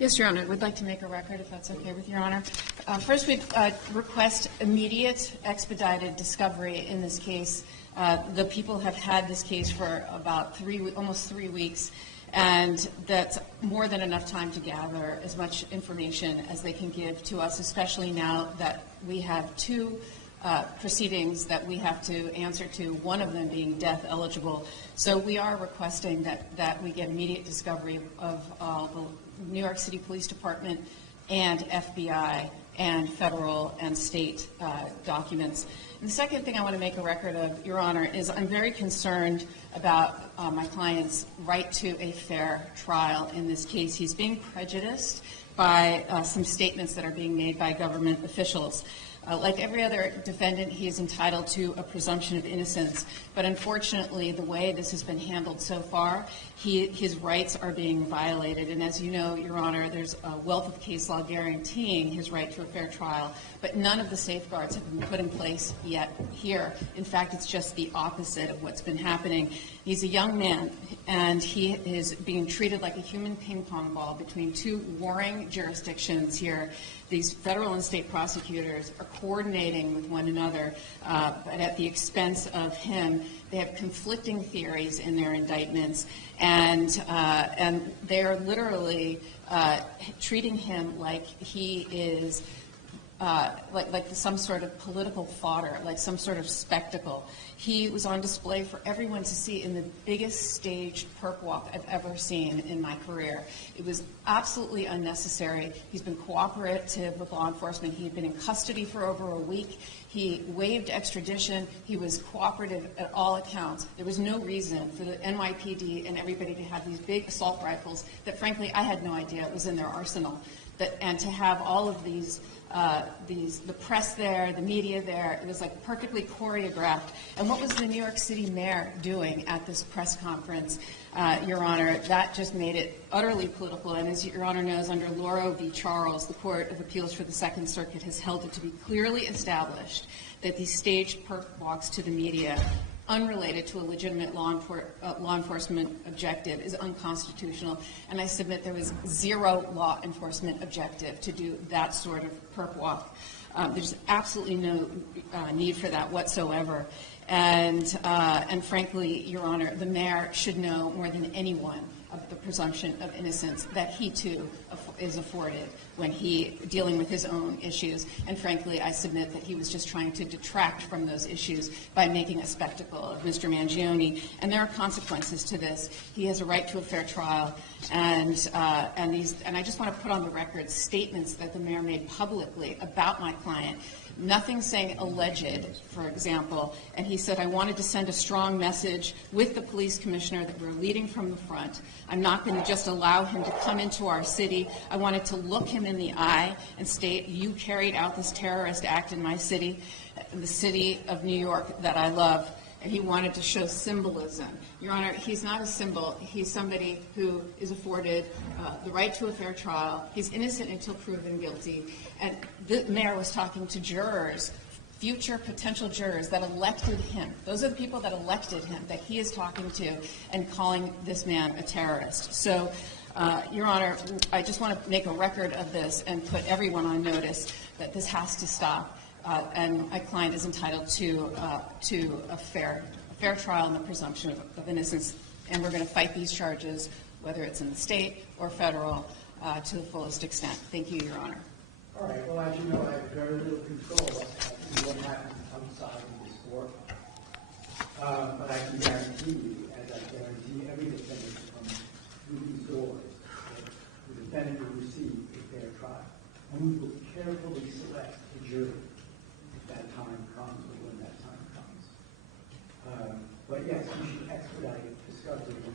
Yes, Your Honor. We'd like to make a record, if that's okay with Your Honor. First, we request immediate, expedited discovery in this case. The people have had this case for about almost 3 weeks, and that's more than enough time to gather as much information as they can give to us, especially now that we have two proceedings that we have to answer to, one of them being death eligible. So we are requesting that we get immediate discovery of the New York City Police Department and FBI and federal and state documents. And the second thing I want to make a record of, Your Honor, is I'm very concerned about my client's right to a fair trial in this case. He's being prejudiced by some statements that are being made by government officials. Like every other defendant, he is entitled to a presumption of innocence. But unfortunately, the way this has been handled so far, his rights are being violated. And as you know, Your Honor, there's a wealth of case law guaranteeing his right to a fair trial, but none of the safeguards have been put in place yet here. In fact, it's just the opposite of what's been happening. He's a young man, and he is being treated like a human ping pong ball between two warring jurisdictions here. These federal and state prosecutors are coordinating with one another, but at the expense of him. They have conflicting theories in their indictments, and they are literally treating him like he is like some sort of political fodder, like some sort of spectacle. He was on display for everyone to see in the biggest staged perp walk I've ever seen in my career. It was absolutely unnecessary. He's been cooperative with law enforcement. He had been in custody for over a week. He waived extradition. He was cooperative at all accounts. There was no reason for the NYPD and everybody to have these big assault rifles that, frankly, I had no idea was in their arsenal. And to have all of these, the press there, the media there, it was like perfectly choreographed. And what was the New York City mayor doing at this press conference, Your Honor? That just made it utterly political. And as Your Honor knows, under Lauro v. Charles, the Court of Appeals for the Second Circuit has held it to be clearly established that these staged perp walks to the media, unrelated to a legitimate law enforcement objective, is unconstitutional. And I submit there was zero law enforcement objective to do that sort of perp walk. There's absolutely no need for that whatsoever. And frankly, Your Honor, the mayor should know more than anyone of the presumption of innocence that he too is afforded when dealing with his own issues. And frankly, I submit that he was just trying to detract from those issues by making a spectacle of Mr. Mangione. And there are consequences to this. He has a right to a fair trial. And I just want to put on the record statements that the mayor made publicly about my client. Nothing saying alleged, for example, and he said, I wanted to send a strong message with the police commissioner that we're leading from the front. I'm not going to just allow him to come into our city. I wanted to look him in the eye and state, you carried out this terrorist act in my city, the city of New York that I love. And he wanted to show symbolism. Your Honor, he's not a symbol. He's somebody who is afforded the right to a fair trial. He's innocent until proven guilty. And the mayor was talking to jurors, future potential jurors that elected him. Those are the people that elected him, that he is talking to and calling this man a terrorist. So, Your Honor, I just want to make a record of this and put everyone on notice that this has to stop. And my client is entitled to a fair trial and the presumption of innocence. And we're going to fight these charges, whether it's in the state or federal, to the fullest extent. Thank you, Your Honor. All right. Well, as you know, I have very little control of what happens outside of this court. But I can guarantee you, as I guarantee every defendant who comes through these doors, that the defendant will receive a fair trial. And we will carefully select a jury